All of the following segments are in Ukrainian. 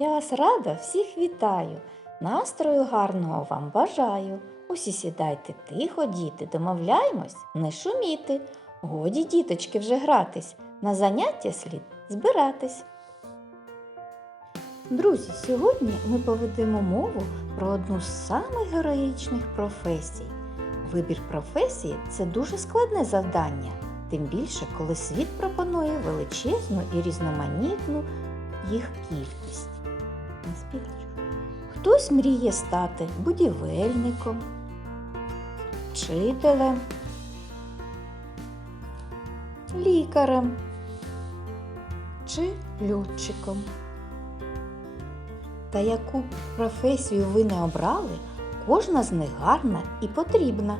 Я вас рада всіх вітаю. Настрою гарного вам бажаю. Усі сідайте тихо, діти, домовляємось не шуміти. Годі, діточки, вже гратись, на заняття слід збиратись. Друзі, сьогодні ми поведемо мову про одну з самих героїчних професій. Вибір професії це дуже складне завдання, тим більше, коли світ пропонує величезну і різноманітну їх кількість. Хтось мріє стати будівельником, вчителем, лікарем чи льотчиком. Та яку професію ви не обрали, кожна з них гарна і потрібна.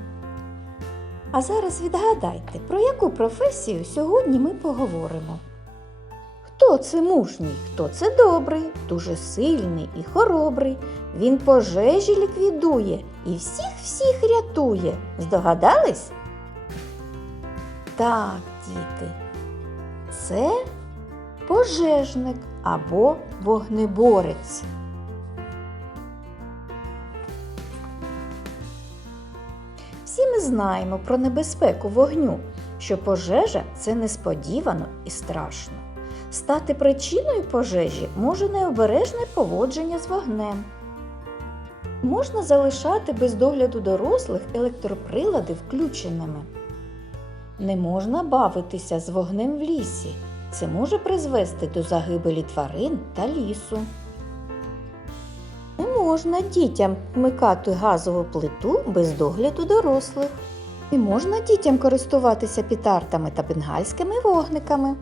А зараз відгадайте, про яку професію сьогодні ми поговоримо. Хто це мужній, хто це добрий, дуже сильний і хоробрий. Він пожежі ліквідує і всіх всіх рятує. Здогадались? Так, діти, це пожежник або вогнеборець. Всі ми знаємо про небезпеку вогню, що пожежа це несподівано і страшно. Стати причиною пожежі може необережне поводження з вогнем. Можна залишати без догляду дорослих електроприлади включеними. Не можна бавитися з вогнем в лісі. Це може призвести до загибелі тварин та лісу. Не можна дітям вмикати газову плиту без догляду дорослих. Не можна дітям користуватися пітартами та бенгальськими вогниками.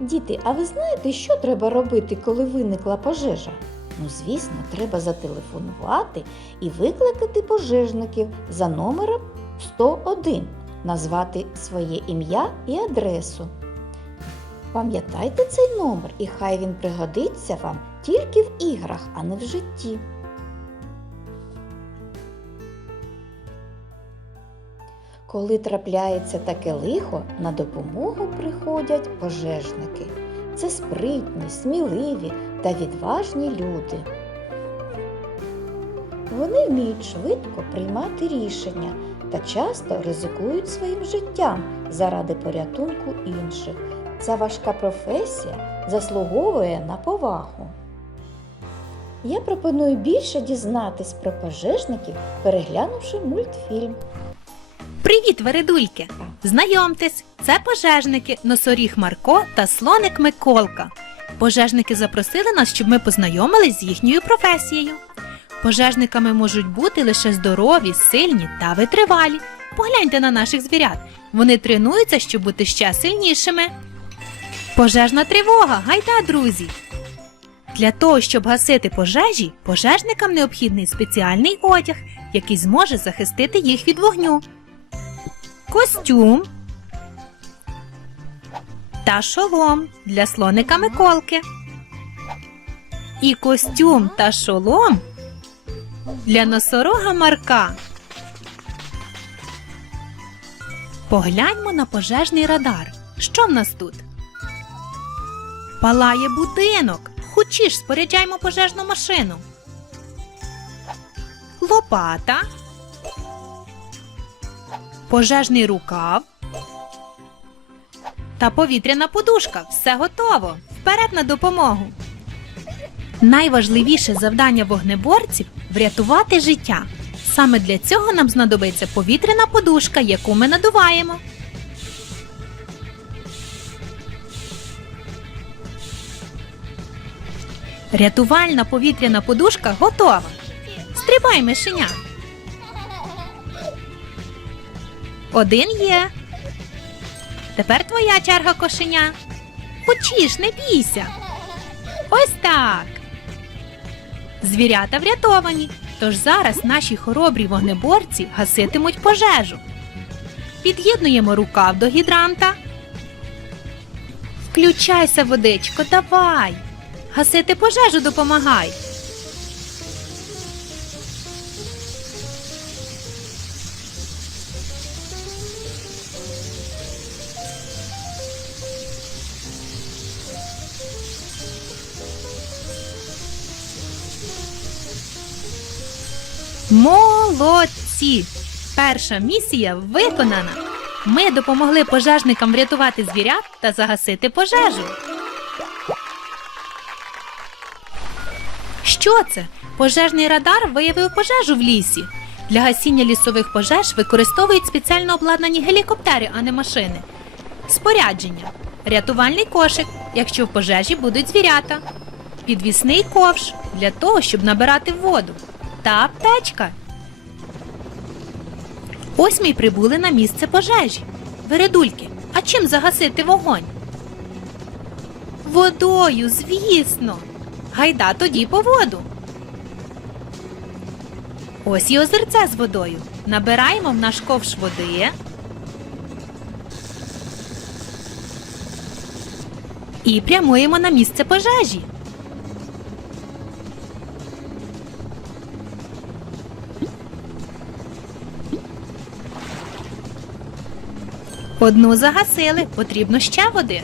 Діти, а ви знаєте, що треба робити, коли виникла пожежа? Ну, звісно, треба зателефонувати і викликати пожежників за номером 101, назвати своє ім'я і адресу. Пам'ятайте цей номер, і хай він пригодиться вам тільки в іграх, а не в житті. Коли трапляється таке лихо, на допомогу приходять пожежники. Це спритні, сміливі та відважні люди. Вони вміють швидко приймати рішення та часто ризикують своїм життям заради порятунку інших. Ця важка професія заслуговує на повагу. Я пропоную більше дізнатись про пожежників, переглянувши мультфільм. Привіт, вередульки! Знайомтесь, це пожежники Носоріг Марко та слоник Миколка. Пожежники запросили нас, щоб ми познайомились з їхньою професією. Пожежниками можуть бути лише здорові, сильні та витривалі. Погляньте на наших звірят. Вони тренуються, щоб бути ще сильнішими. Пожежна тривога, гайда, друзі! Для того, щоб гасити пожежі, пожежникам необхідний спеціальний одяг, який зможе захистити їх від вогню костюм та шолом для слоника Миколки. І костюм та шолом для носорога Марка. Погляньмо на пожежний радар. Що в нас тут? Палає будинок. Хочеш, споряджаймо пожежну машину. Лопата пожежний рукав та повітряна подушка. Все готово. Вперед на допомогу. Найважливіше завдання вогнеборців врятувати життя. Саме для цього нам знадобиться повітряна подушка, яку ми надуваємо. Рятувальна повітряна подушка готова. Стрибай, мишеня. Один є. Тепер твоя черга кошеня. Хочеш, не бійся. Ось так. Звірята врятовані. Тож зараз наші хоробрі вогнеборці гаситимуть пожежу. Під'єднуємо рукав до гідранта. Включайся, водичко, давай. Гасити пожежу допомагай. Молодці! Перша місія виконана. Ми допомогли пожежникам врятувати звірят та загасити пожежу. Що це? Пожежний радар виявив пожежу в лісі. Для гасіння лісових пожеж використовують спеціально обладнані гелікоптери, а не машини. Спорядження. Рятувальний кошик, якщо в пожежі будуть звірята. Підвісний ковш для того, щоб набирати воду. Та аптечка. Ось ми й прибули на місце пожежі. Вередульки, а чим загасити вогонь? Водою, звісно. Гайда тоді по воду. Ось і озерце з водою. Набираємо в наш ковш води. І прямуємо на місце пожежі. Одну загасили, потрібно ще води.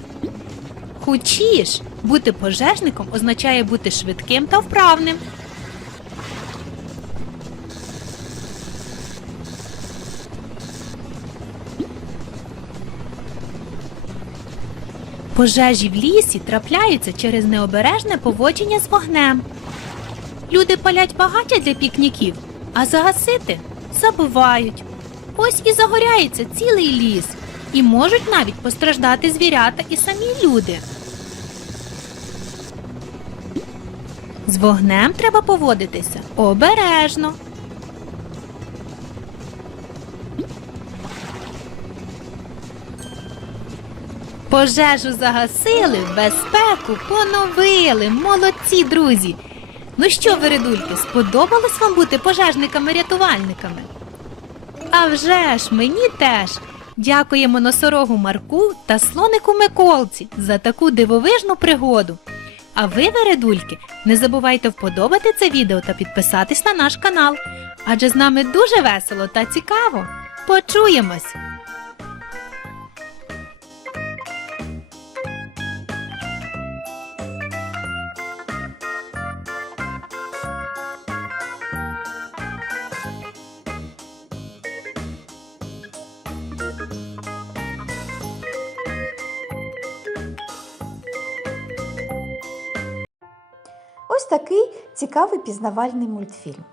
Хочеш, бути пожежником означає бути швидким та вправним. Пожежі в лісі трапляються через необережне поводження з вогнем. Люди палять багаття для пікніків, а загасити забувають. Ось і загоряється цілий ліс, і можуть навіть постраждати звірята і самі люди. З вогнем треба поводитися обережно. Пожежу загасили, безпеку поновили. Молодці, друзі. Ну що, вередульки, сподобалось вам бути пожежниками-рятувальниками? А вже ж, мені теж. Дякуємо носорогу Марку та слонику Миколці за таку дивовижну пригоду. А ви, вередульки, не забувайте вподобати це відео та підписатись на наш канал. Адже з нами дуже весело та цікаво. Почуємось! Ось такий цікавий пізнавальний мультфільм.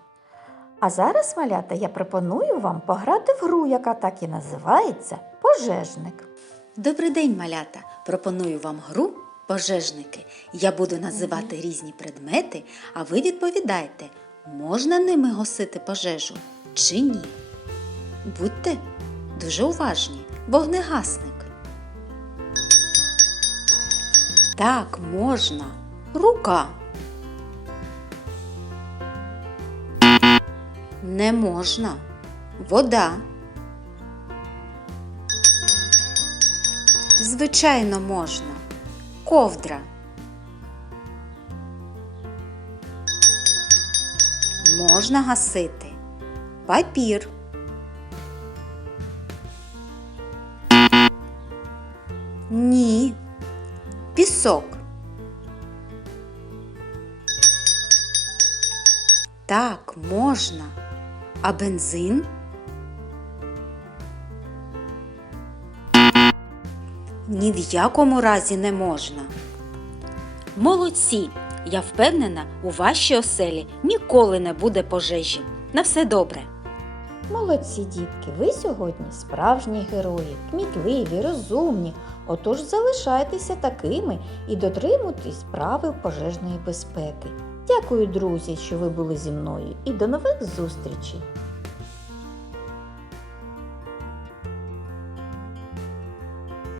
А зараз, малята, я пропоную вам пограти в гру, яка так і називається Пожежник. Добрий день, малята! Пропоную вам гру пожежники. Я буду називати різні предмети, а ви відповідайте, можна ними гасити пожежу чи ні. Будьте дуже уважні, вогнегасник. Так, можна. Рука. Не можна. Вода. Звичайно, можна. Ковдра. Можна гасити. Папір. Ні. Пісок. Так, можна. А бензин? Ні в якому разі не можна. Молодці! Я впевнена, у вашій оселі ніколи не буде пожежі. На все добре. Молодці дітки, ви сьогодні справжні герої, кмітливі, розумні. Отож залишайтеся такими і дотримуйтесь правил пожежної безпеки. Дякую, друзі, що ви були зі мною і до нових зустрічей!